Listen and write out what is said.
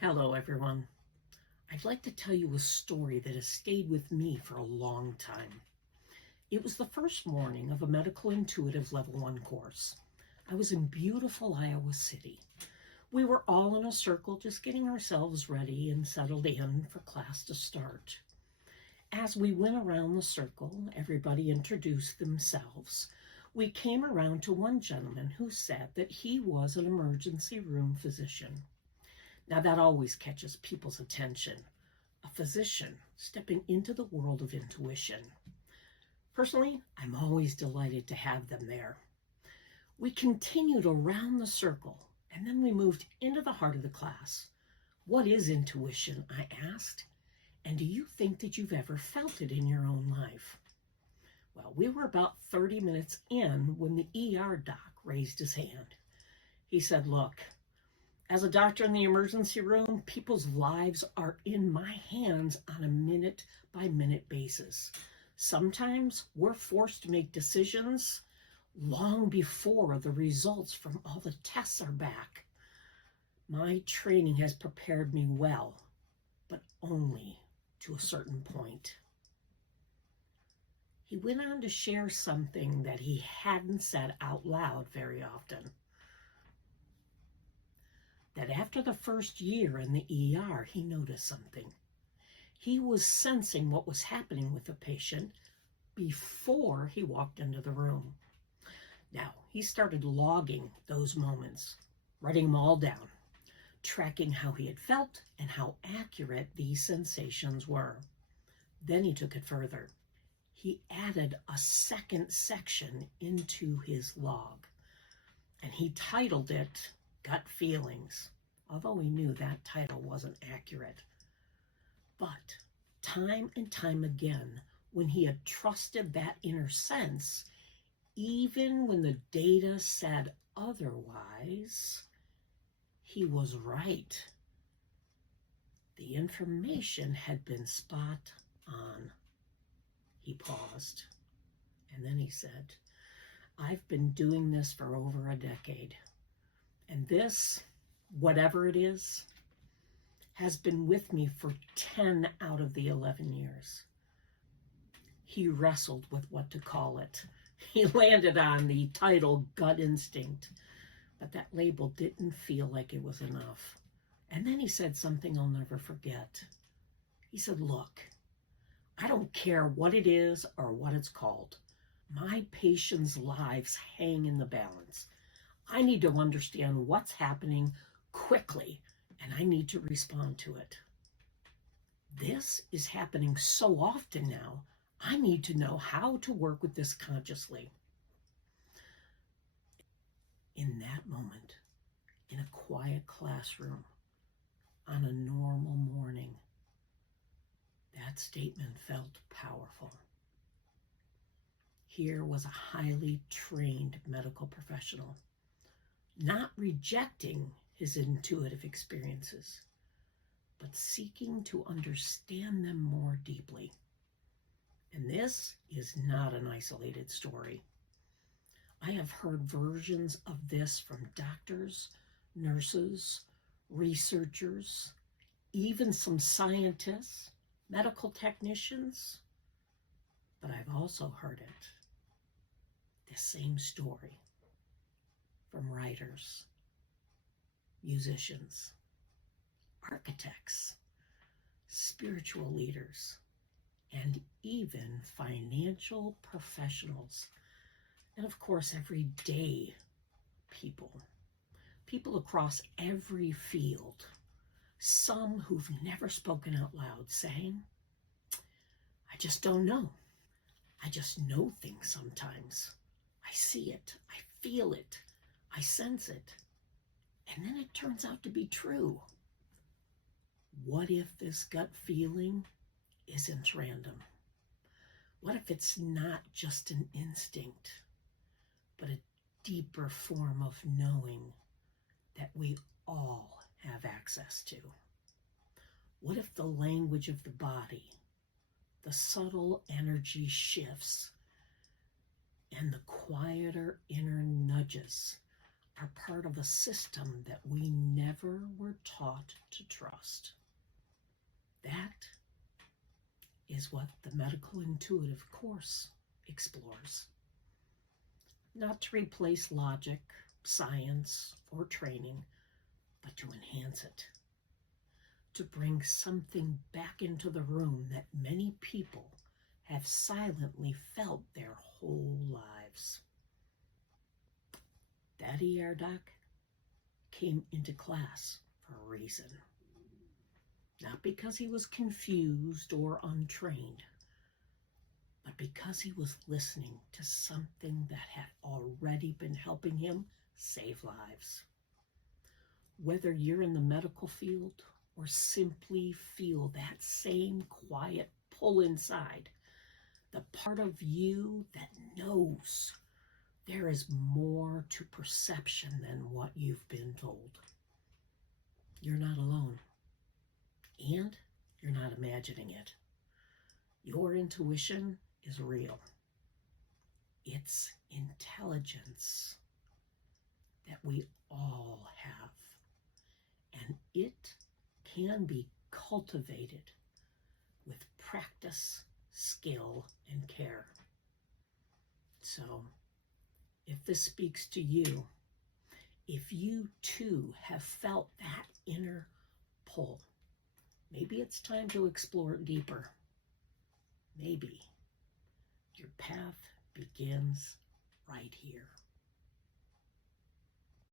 Hello, everyone. I'd like to tell you a story that has stayed with me for a long time. It was the first morning of a medical intuitive level 1 course. I was in beautiful Iowa City. We were all in a circle just getting ourselves ready and settled in for class to start. As we went around the circle, everybody introduced themselves. We came around to one gentleman who said that he was an emergency room physician. Now that always catches people's attention. A physician stepping into the world of intuition. Personally, I'm always delighted to have them there. We continued around the circle, and then we moved into the heart of the class. What is intuition? I asked. And do you think that you've ever felt it in your own life? Well, we were about 30 minutes in when the ER doc raised his hand. He said, "Look, as a doctor in the emergency room, people's lives are in my hands on a minute-by-minute basis. Sometimes we're forced to make decisions long before the results from all the tests are back. My training has prepared me well, but only to a certain point." He went on to share something that he hadn't said out loud very often. That after the first year in the ER, he noticed something. He was sensing what was happening with the patient before he walked into the room. Now, he started logging those moments, writing them all down, tracking how he had felt and how accurate these sensations were. Then he took it further. He added a second section into his log, and he titled it Gut Feelings, although he knew that title wasn't accurate. But time and time again, when he had trusted that inner sense, even when the data said otherwise, he was right. The information had been spot on. He paused, and then he said, "I've been doing this for over a decade. And this, whatever it is, has been with me for 10 out of the 11 years. He wrestled with what to call it. He landed on the title Gut Instinct, but that label didn't feel like it was enough. And then he said something I'll never forget. He said, "Look, I don't care what it is or what it's called. My patients' lives hang in the balance. I need to understand what's happening quickly, and I need to respond to it. This is happening so often now, I need to know how to work with this consciously." In that moment, in a quiet classroom, on a normal morning, that statement felt powerful. Here was a highly trained medical professional, not rejecting his intuitive experiences, but seeking to understand them more deeply. And this is not an isolated story. I have heard versions of this from doctors, nurses, researchers, even some scientists, medical technicians, but I've also heard it, the same story, from writers, musicians, architects, spiritual leaders, and even financial professionals. And of course, everyday people across every field, some who've never spoken out loud, saying, "I just don't know. I just know things sometimes. I see it, I feel it, I sense it. And then it turns out to be true." What if this gut feeling isn't random? What if it's not just an instinct, but a deeper form of knowing that we all have access to? What if the language of the body, the subtle energy shifts, and the quieter inner nudges are part of a system that we never were taught to trust. That is what the medical intuitive course explores. Not to replace logic, science, or training, but to enhance it. To bring something back into the room that many people have silently felt their whole lives. That ER doc came into class for a reason. Not because he was confused or untrained, but because he was listening to something that had already been helping him save lives. Whether you're in the medical field or simply feel that same quiet pull inside, the part of you that knows there is more to perception than what you've been told. You're not alone, and you're not imagining it. Your intuition is real. It's intelligence that we all have, and it can be cultivated with practice, skill, and care. So, if this speaks to you, if you too have felt that inner pull, maybe it's time to explore it deeper. Maybe your path begins right here.